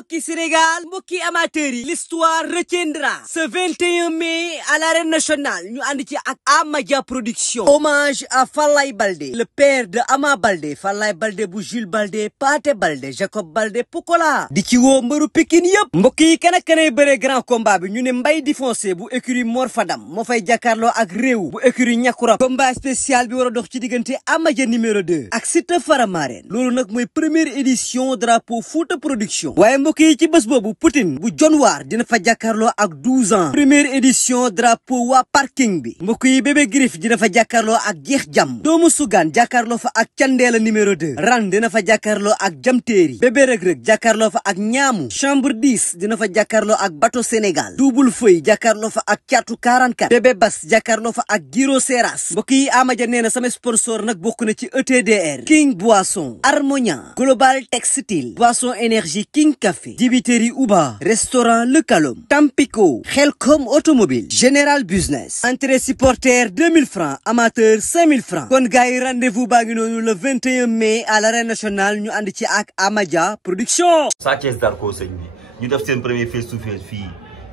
mbokki Sénégal mbokki amateurs yi l'histoire retiendra ce 21 mai à l'arène nationale ñu ànd ci ak Amadia production hommage à Falaye Baldé le père de Ama Baldé Falaye Baldé bu Jules Baldé Pathé Baldé Jacob Baldé Pokola di ci woo mbëru Pikine yëpp mbokk yi kan ak kanay bëree grand combat bi ñu ne Mbaye di foncé bu écurie Mor Fadam moo fay jàkkaarloo ak réew bu écurie Ñakura combat spécial bi war a dox ci diggante Amadia numéro 2 ak Siteu Faramareen loolu nag mooy première édition drapeau Fouta production waaye mbokk yi ci bés boobu Poutine bu John Waar dina fa jàkkaarloo ak 12 ans première édition drapeau waa parking bi mbokk yi bébé Grif dina fa jàkkaarloo ak Jeex Jam doomu Sugaan jàkkaarloo fa ak Candeela numéro 2 Ran dina fa jàkkaarloo ak Jamteeri bébé Rëg Rëg jàkkaarloo fa ak Ñaamu chambre 10 dina fa jàkkaarloo ak Bato Sénégal double feuille jàkkaarloo fa ak Caatu 44 bébé Bas jàkkaarloo fa ak Giro Seras mbokk yi Amadia nee na sama sponsor nag bokk na ci ETDR King Boisson Harmonia Global Textile Boisson Énergie King Café Dibiteri Uba Restaurant Le Calom Tampico Xelcom Automobile Général Business entrée supporter 2000 francs amateur 5000 francs kon gars yi rendez-vous baa ngi noonu le 21 mai à l'arène nationale ñu ànd ci ak Amadia production Sa Thiès Zarko sëñ bi ñu def seen premier face to face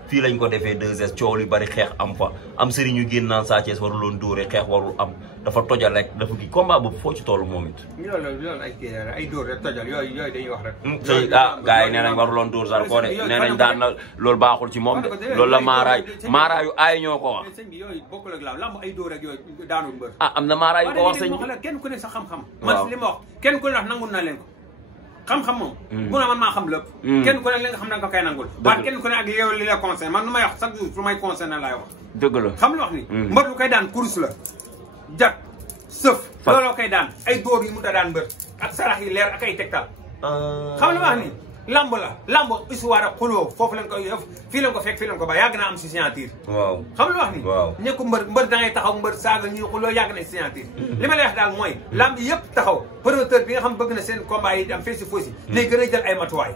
fii lañ ko defee 2S coow li bari xeex am fa am sëriñ ñu génn naan Sa Thiès waruloon dóore xeex warul am dafa tojal rek dafa kii combat boobu foo ci toll moom it. loolu ay dóor rek tojal yooyu dañuy wax rek. gars yi nee nañ waruloon dóor Zarko de nee nañ daan na loolu baaxul ci moom de loolu la maaraayu aay ñoo ko wax. sëñ bi yooyu bokkul ak lamb ay dóor rek yooyu daanul mbër. am na maaraayu ko wax sëñ bi kenn ku ne sa xam-xam. man li ma wax kenn ku ne wax nangul na leen ko. xam-xam moom bu na man maa xam lépp kenn ku ne li nga xam na nga koy nangul waaye kenn ku ne ak yow li la conseil man nu may wax chaque jour su may conseil na laay wax dëgg la xam lu wax ni mbër lu koy daan course la jak sëf looloo koy daan ay dóor yi mu ta daan mbër ak sarax yi leer ak ay tegtal xam lu wax ni lamb la lamb histoire ak xuloo foofu lañ ko fii lañ ko fekk fii lañ ko ba yàgg naa am si signature waaw xam lu wax ni nekku mbër da ngay taxaw mbër saaga ñuy xuloo yàgg na signature li ma lay wax daal mooy lamb yëpp taxaw promoteur bi nga xam bëgg na seen combat yi am feesi foosi léegi gën a jël ay matuwaay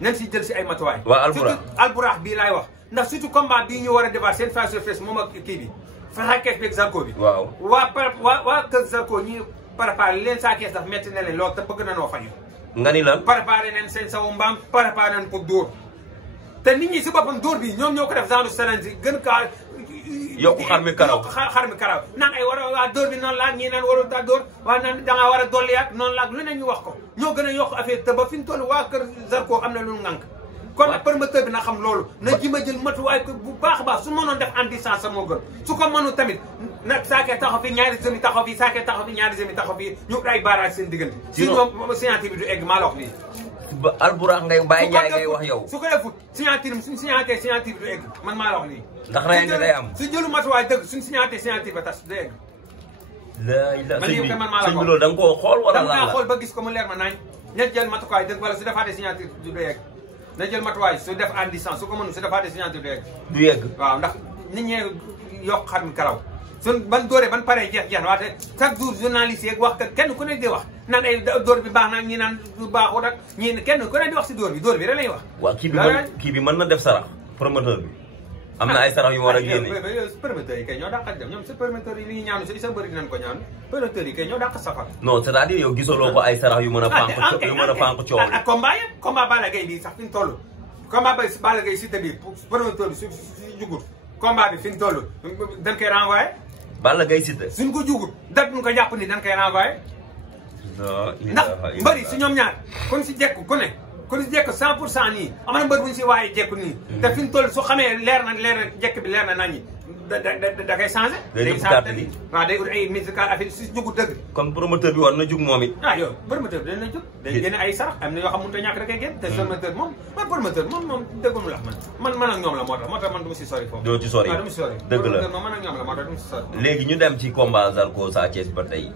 nañ si jël si ay matuwaay surtout alburax bii laay wax ndax surtout combat bii ñu war a defaat seen face to face moom ak kii bi Sa Thiès bi ak Zarko bi waa kër Zarko ñi préparé leen Sa Thiès daf metti na leen loolu te bëgg na noo fayu nga ni lan préparé nañ seen sawu mbaam préparé nañ pour dóor te nit ñi si boppam dóor bi ñoom ñoo ko def genre challenge gën kaa yokku xar mi karaw naan ay waa dóor bi noonu laak ñii naan warul daa dóor waa naan dangaa war a dolli ak noonu laak lu ne ñu wax ko ñoo gën a yokk affaire te ba fi ñu toll waa kër Zarko am na lu ngànk kon nag promoteur bi na xam loolu na ji ma jël matuwaay ko bu baax a baax su mënoon def en distance moo gën su ko mënu tamit nag Sa Thiès taxaw fi ñaari jëmi taxaw fi Sa Thiès taxaw fi ñaari jëmi taxaw fi ñu ay barrage seen diggante si ñoom signature bi du egg maa la wax lii ba alburax ngay Baye Ndiaye ngay wax yow su ko defut signature suñ signature bi du egg man maa la wax lii ndax rey na day am su jëlu matuwaay dëgg suñ signature ba tas du egg sëñ bi loolu da nga koo xool wala lan la xool ba gis ko mu leer ma nañ ña jël matuwaay dëgg wala su defaatee signature du egg na jël matuwaay su def en distance su ko mënu su defaatee signature du yegg waaw ndax nit ñee yokk xar mi karaw sun ban dóoree ban paree jeex waate chaque jour journaliste yeeg wax kenn ku ne di wax naan ay dóor bi baax na ñi naan du baaxut ak ñi kenn ku ne di wax si dóor bi rek lay wax waaw kii bi mën na def sarax promoteur bi am na ay sarax yu war a génne promoteur yi kay ñoo dàq dem ñoom sa promoteur yi li ñu ñaanu si sa bëri nañ ko ñaanu promoteur yi kay ñoo dàq safar non c'est-à-dire yow gisoloo ko ay sarax yu mën a fànq coow ak combat yëpp combat Balla Gaye bi sax fi ñu toll combat ba Balla Gaye si te bi promoteur bi su jugut combat bi fi ñu toll dañ koy renvoyé Balla Gaye Siteu suñ ko jugut dat duñ ko jàpp ni dañ koy renvoyé ndax mbëri si ñoom ñaar kon si jekk ku ne kon si jekk 100% nii am na mbër buñ si waaye jekku nii te fi ñu toll su xamee leer na jekk bi leer na naññi da koy changé day changé waaw day ut ay musical affaire si jugut dëgg kon promoteur bi war na jug moom it yow promoteur bi dana jug day génne ay sarax am na yoo xam mënut a ñàkk da koy génn te promoteur moom dëggum la man ak ñoom la moo tax man du ma si sori foofu doo ci sori du ma si sori dëgg la man ak ñoom la moo tax du ma si sori léegi ñu dem ci combat Zarko Sa Thiès ba tey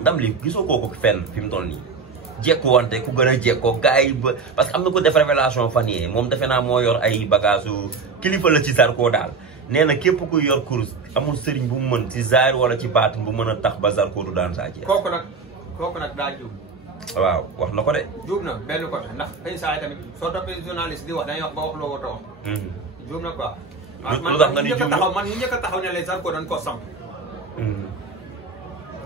ndam li gisoo kooku fenn fi mu toll nii jekku wante ku gën a jekkoo gars yi ba parce que am na ko def révélation fan yii moom defe naa moo yor ay bagage kilifa la ci Zarko daal nee na képp kuy yor course amul sëriñ bu mu mën ci zaahir wala ci baatin bu mën a tax ba Zarko du daan Sa Thiès kooku nag daa juum waaw wax na ko de juum na benn côté ndax ay saa yi tamit soo toppee journaliste di wax dañuy wax ba wax loo war a wax juum na quoi man ñu njëkk a taxaw ne les Zarko dañ koo samp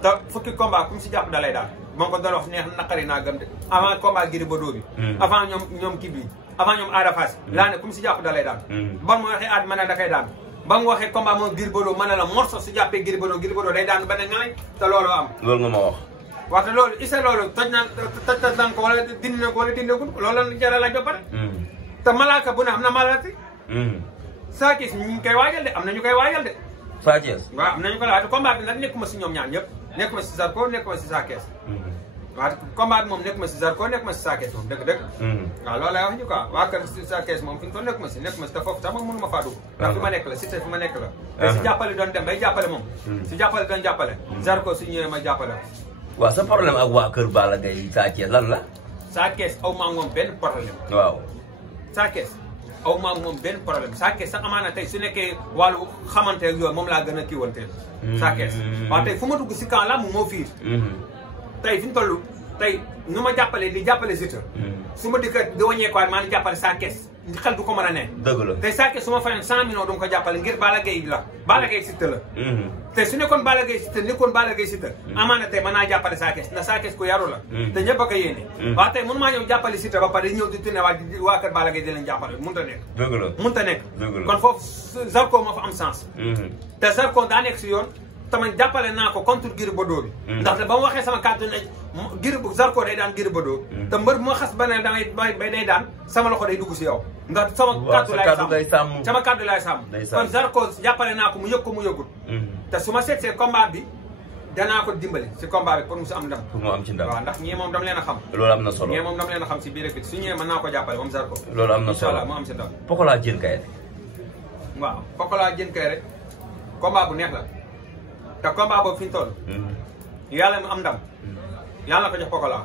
te fukki combat ku mu si jàpp dalay daal moo ko doon wax neex naqari naa gëm de avant combat Gris Bordeaux bi avant ñoom kii bi avant ñoom Ada Fass laa ne comme si jàpp da lay daan ban mu waxee aad mën na da koy daan ba mu waxee combat moom Gris Bordeaux mën na la morso su jàppee Gris Bordeaux day daan ba ne ngaay te loolu am loolu nga ma wax waxte loolu isa loolu toj naan ko wala dindi na ko wala dindagul loolu la jara laaj ba pare te malaaka bu ne am na malaati Sa Thiès ñu ngi koy waajal de am na ñu koy waajal de Sa Thiès waaw am na ñu koy waajal combat bi nag nekkuma si ñoom ñaar ñëpp nekkuma si Zarko nekkuma si Sa Thiès waaw combat bi moom nekkuma si Zarko nekkuma si Sa Thiès moom dëgg-dëgg waaw loolu lay wax ñu quoi waa kër si Sa Thiès moom fi mu toll nekkuma si te foofu sax moom mënu ma faa dugg ndax fi ma nekk la si fi ma nekk la te si jàppale doon dem bay jàppale moom si jàppale doon jàppale Zarko su ñëwee ma jàppale waaw sa problème ak waa kër Balla Gaye Sa Thiès lan la Sa Thiès aw maa moom benn problème waaw Sa Thiès aw maa moom benn problème Sa Thiès sax amaana tey su nekkee wàllu xamante ak yooyu moom laa gën a kiiwanteel Sa Thiès waaw tey fu ma dugg si camp la moo fiir tey fi mu toll tey nu ma jàppalee di jàppale Siteu su ma dikkat di wàññeekuwaat maa ngi jàppale Sa Thiès xel du ko mën a ne dëgg la tey Sa Thiès su ma fayoon 100 millions du ko jàppale ngir Balla Gaye la Balla Gaye Siteu la te su nekkoon Balla Gaye Siteu nekkoon Balla Gaye Siteu amaana tey mën naa jàppale Sa Thiès ndax Sa Thiès ku yaru la te ñëpp a ko yéene waaw tey mënu maa ñëw jàppale Siteu ba pare ñëw di tourné waa kër Balla Gaye di leen jàppale mënut a nekk dëgg la mënut a nekk kon foofu Zarko moo fa am sens te Zarko daa nekk si yoon tamit jàppale naa ko contre Gris Bordeaux bi ndaxte ba mu waxee sama kàddu ne Zarko day daan Gris Bordeaux te mbër bu ma xas ba ne damay bay day daan sama loxo day dugg si yow ndax sama kàddu lay sàmm sama kàddu lay sàmm kon Zarko jàppale naa ko mu yëg ko mu yëgul te su ma seetsee combat bi danaa ko dimbali si combat bi pour mu si am ndam pour mu am ci ndam waaw ndax ñii moom dama leen a xam loolu am na solo ñii moom dama leen a xam si biir ak su ñëwee mën naa ko jàppale moom Zarko loolu am na solo incha allah mu am si ndam Pokola Diène Kaïré waaw Pokola Diène Kaïré combat bu neex la te combat boobu fi ñu toll yàlla mu am ndam yàlla na ko jox Pokola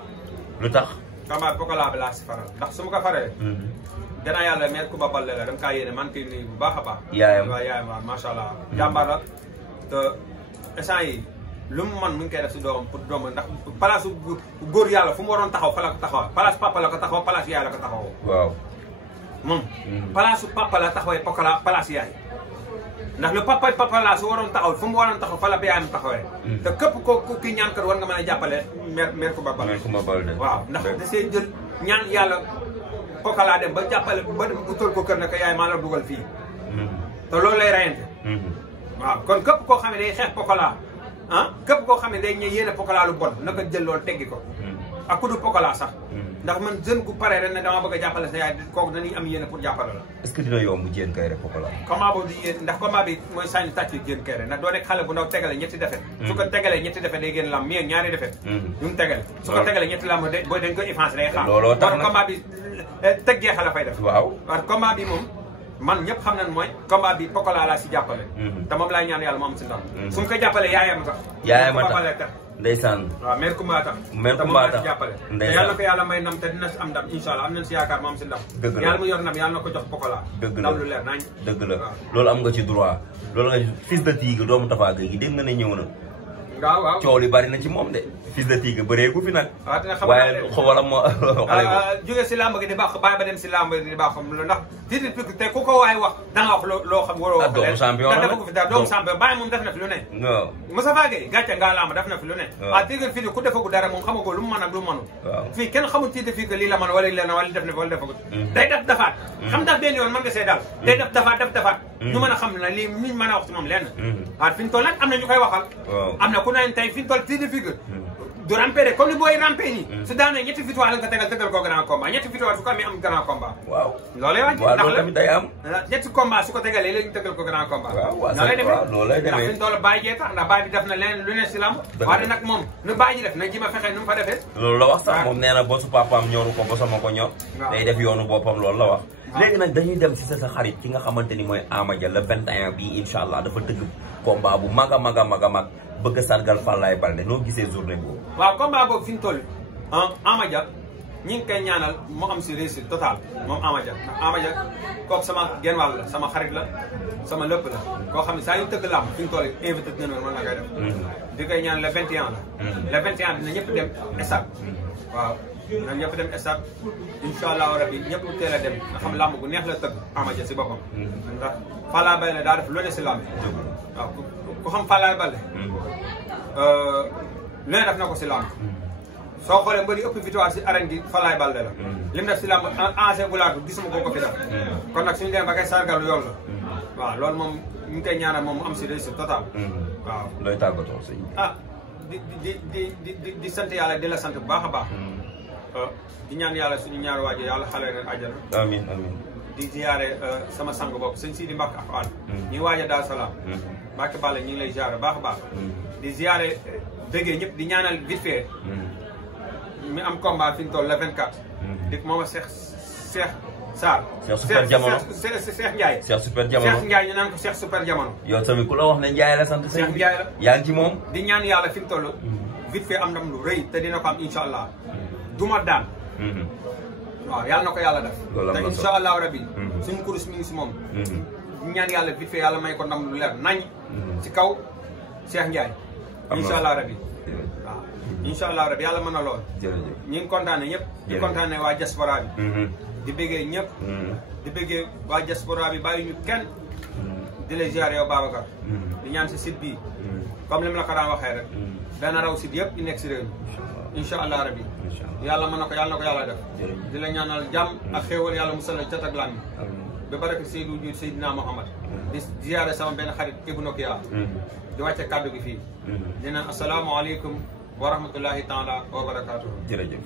lu tax combat bi Pokola bi laa si faral ndax su ma ko faree danaa yàlla meer Kumba Baldé la dama kaa yéene man koy nuyu bu baax a baax yaayam waaw yaayam waaw macha allah jàmbaar la te instant yi lu mu man mu ngi koy def si doomam pour doomam ndax place góor yàlla fu mu waroon taxaw fa la ko taxaw place papa la ko taxaw place yaay la ko taxaw waaw moom place papa la taxawee Pokola place yaay ndax lu papa la su waroon taxaw fu mu waroon taxaw fa la yaayam taxawee te képp ko kii ñaan kër war nga mën a jàppale meer Kumba Baldé waaw ndax da see jël ñaan yàlla Pokola dem ba jàppale ba utal ko kër ne ko yaay maa la dugal fii te loolu lay rayante waaw kon képp koo xam ne day xeex Pokola képp koo xam ne day ñëw yéene Pokola lu bon na ko jël loolu teggi ko ak ku du Pokola sax ndax man jeune gu pare ren ne dama bëgg a jàppale sa yaay kooku dañuy am yéene pour jàppale la est-ce que dina yomb Diène Kaïré Pokola combat boobu di yéen ndax combat bi mooy sànni tàcc Diène Kaïré ndax doo nekk xale bu ndaw tegale ñetti defet su ko tegalee ñetti defet day génn lam mi ak ñaari defet yu mu tegale su ko tegalee ñetti lam booy dañ koy effacé day xam looloo tax combat bi teg jeexal la fay def waaw waaw combat bi moom man ñëpp xam nañ mooy combat bi Pokola laa si jàppale te moom laay ñaan yàlla mu am si ndam su ma ko jàppale yaayam tax ndeysaan waaw mère Kumba tax mère Kumba tax jàppale te yàlla na ko yàlla may ndam te dina si am ndam incha allah am nañ si yaakaar mu am si ndam yàlla mu yor ndam yàlla na ko jox Pokola ndam lu leer nañ dëgg la loolu am nga ci droit loolu nga Fils de Tigre doomu Tapha Gueye gi dégg nga ne ñëw na waaw waaw coow li bari na ci moom de Fils de Tigre bëreegu fi nag waaw dina xam waaye wala moo jóge si làmb gi di baax bàyyi ba dem si làmb gi di baax xam ndax Fils de te ku ko waay wax da nga wax loo xam waroo wax doomu champion ndax dafa ko fi dara doomu champion bàyyi moom def na fi lu ne Moustapha Gueye gàcce nga làmb def na fi lu ne waaw Tigre fii ku defagu dara moom xamagoo lu mu mën ak lu mu mënul fii kenn xamul Fils de Tigre lii la mën wala lii la na wala def na fi wala defagu day def dafaat xam ndax benn yoon mën nga see daal day def dafaat ñu mën a xam ne lii niñ mën a wax ci moom lenn waaw fi ñu toll nag am na ñu koy waxal am na ku naan tey fi ñu toll Fils de Tigre du rampé de comme ni booy rampé nii su daanee ñetti victoire la nga tegal ko grand combat ñetti victoire su ko amee am grand combat waaw loolu lay waaw loolu tamit day am ñetti combat su ko tegalee léegi ñu tegal ko grand combat loolu lay demee ndax fi ñu toll bàyyi jee tax ndax bàyyi di def na leen lu ne si lamb waaye nag moom nu bàyyi ji def na ji ma fexe nu mu fa defee loolu la wax sax moom nee na bosu papaam ñoru ko bosama ko ñor day def yoonu boppam loolu la wax léegi nag dañuy dem si sa xarit ki nga xamante ni mooy Ama Dia le 21 bii incha allah dafa tëgg combat bu mag a mag a mag a mag bëgg sargal Falaye Baldé noo gisee journée boobu waaw combat boobu fi ñu toll Ama Dia ñi ngi koy ñaanal mu am si réussite total moom Ama Dia ndax Ama Dia kooku sama genn wàll la sama xarit la sama lépp la koo xam ne saa yu tëgg làmb fi ñu toll invité dina mën na koy def di koy ñaan le 21 la le 21 dina ñëpp dem stade waaw na ñëpp dem stade incha allah rabi ñëpp teel a dem nga xam làmb gu neex la tëgg Ama Dia si boppam ndax Falaye Baldé daa def lu ne si làmb waaw ku xam Falaye Baldé lu ne def na ko si làmb soo xoolee mbëri ëpp victoire si arène bi Falaye Baldé la lim def si làmb ancien bu laatu gisuma ko fi def kon nag suñu dem ba koy sargal yoon la waaw loolu moom ñu ngi koy ñaanal moom mu am si réussite total waaw looy tàggatoo sëñ di sant yàlla di la sant bu baax a baax di ñaan yàlla suñu ñaari waajo yàlla xale leen àjjana amiin amiin di ziare sama sang bopp sëñ Sidi Mbacke ak Fall ñi waaja Daaru Salaam Mbacke Balla ñu ngi lay ziare baax a baax di ziare bëggee ñëpp di ñaanal vite fait mi am combat fi ñu toll le 24 di moom a Cheikh Sarr Cheikh Super Jamono Cheikh Ndiaye Cheikh Super Jamono Cheikh Ndiaye ñu naan ko Cheikh Super Jamono yow tamit ku la wax ne Ndiaye la sant Cheikh Ndiaye la yaa ngi ci moom di ñaan yàlla fi mu toll vite fait am ndam lu rëy te dina ko am incha allah duma daan waaw yàlla na ko yàlla def te incha allahu rabi suñu kurus mi ngi si moom di ñaan yàlla vite fait yàlla may ko ndam lu leer nañ ci kaw Cheikh Ndiaye incha allah rabi waaw incha allah rabi yàlla mën na lool ñi ngi kontaane ñëpp di kontaane waa diaspora bi di bëggee ñëpp di bëggee waa diaspora bi bàyyi ñu kenn di la ziar yow Babacar di ñaan si site bii comme li mu la ko daan waxee rek dana raw site yëpp yi nekk si réew mi incha allah rabi yàlla mën na ko yàlla def di la ñaanal jàmm ak xéewal yàlla musal la cat ak làmmiñ ba baraka Seydou Diouf Seydina Muhammad di ziare sama benn xarit Ibou Nokia di wàcce kàddu gi fii di naan asalaamaaleykum wa rahmatullahi taala wa barakatuhu jërëjëf